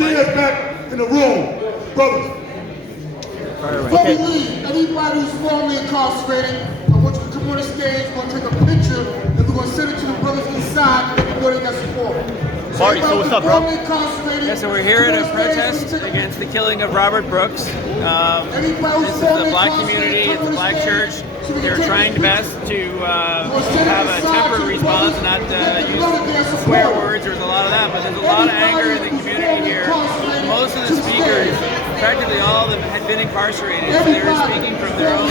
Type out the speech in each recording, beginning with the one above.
chairs back in the room. Brothers. Before we leave, anybody who's formerly incarcerated, I want you to come on the stage, we're going to take a picture, and we're going to send it to the brothers inside, and everybody got support. Marty, so what's up, bro? Yeah, so we're here at a protest against the killing of Robert Brooks. This is the black community, it's a black church. They're trying best to have a tempered response and not use swear words. There's a lot of that, but there's a lot of anger in the community here. Most of the speakers, practically all of them, had been incarcerated, so they were speaking from their own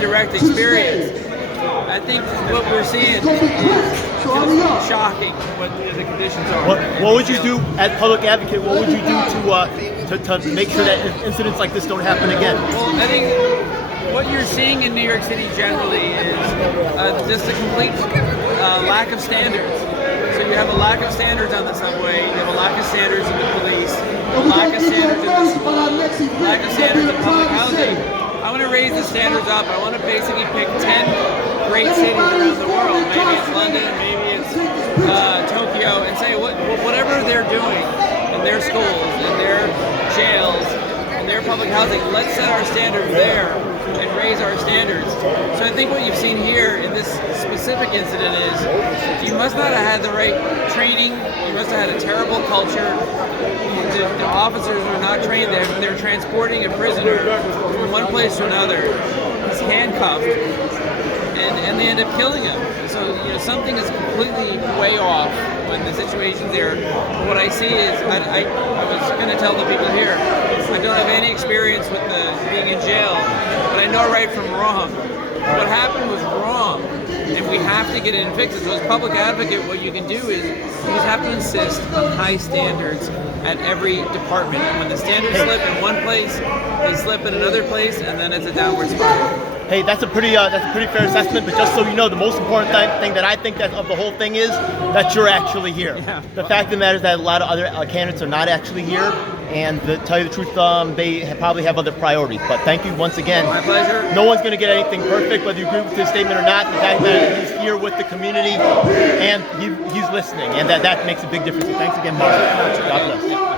direct experience. I think what we're seeing is just shocking what the conditions are. What would you do as public advocate? What would you do to make sure that incidents like this don't happen again? Well, I think what you're seeing in New York City generally is just a complete lack of standards. So you have a lack of standards on the subway, you have a lack of standards in the police, a lack of standards in the schools, lack of standards in public housing. I want to raise the standards up. I want to basically pick 10 great cities around the world. Maybe it's London, maybe it's Tokyo, and say whatever they're doing in their schools, in their jails, in their public housing, let's set our standards there and raise our standards. So I think what you've seen here in this specific incident is you must not have had the right training, you must have had a terrible culture. The officers were not trained there. They're transporting a prisoner from one place to another. He's handcuffed, and they end up killing him. So something is completely way off when the situation's there. But what I see is, I was going to tell the people here, I don't have any experience with being in jail, but I know right from wrong. What happened was wrong, and we have to get it fixed. So as public advocate, what you can do is you just have to insist on high standards at every department. And when the standards slip in one place, they slip in another place, and then it's a downward spiral. Hey, that's a pretty fair assessment. But just so you know, the most important thing that I think that of the whole thing is that you're actually here. Yeah. The fact of the matter is that a lot of other candidates are not actually here, and to tell you the truth, they probably have other priorities. But thank you once again. My pleasure. No one's going to get anything perfect, whether you agree with this statement or not. The fact that he's here with the community and he's listening, and that makes a big difference. So thanks again, Mark. God bless.